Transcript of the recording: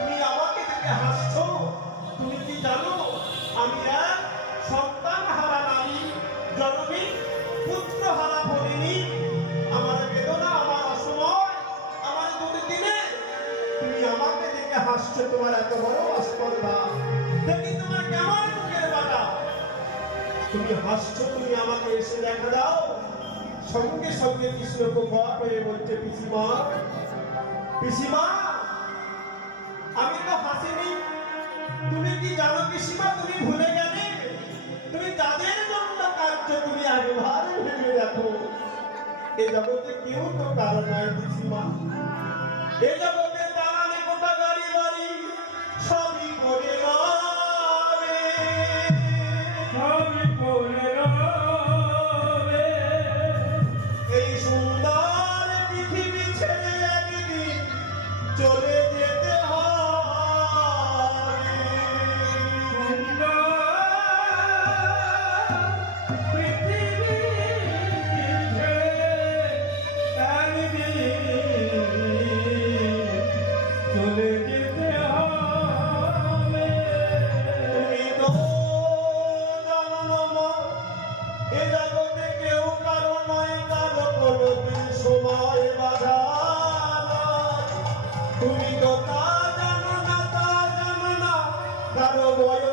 তুমি আমাকে দেখে হাসছো? তুমি কি জানো আমি এক সন্তান হারা নারী, জননী পুত্র হারা বলিনি। আমার বেদনা, আমার অসময়, আমার দুর্দিনে তুমি আমাকে দেখে হাসছো। তোমার এত বড় আস্পর্ধা দেখি তোমার কেমন মুখের বাটা। তুমি হাসছো, তুমি আমাকে এসে দেখা দাও। সঙ্গে সঙ্গে কৃষ্ণ প্রকট হয়ে বলছে, পিসিমা পিসিমা আমি তো হাসিনি। তুমি কি জানো পিসিমা, তুমি ভুলে গেলে তুমি তাদের জন্য কাঁদছো। তুমি একবার ভেবে দেখো, এ জগতে কেউ তো কারো নয় পিসিমা। এ জগতে দাঁড়ালে গোটা গাড়ি বাড়ি সবই করে রবে, সবই করে রবে। এই সুন্দর পৃথিবী ছেড়ে একদিন চলে যেতে হবে। সুন্দর পৃথিবী ছেড়ে একদিন চলে যেতে হবে। তুমি তো জানো না, এ জগতে কেউ কারো নয়, কারো কোনোদিন সময় বাধা নয়। তুমি তো তা জানো না, তা জানো না, কারো বয়স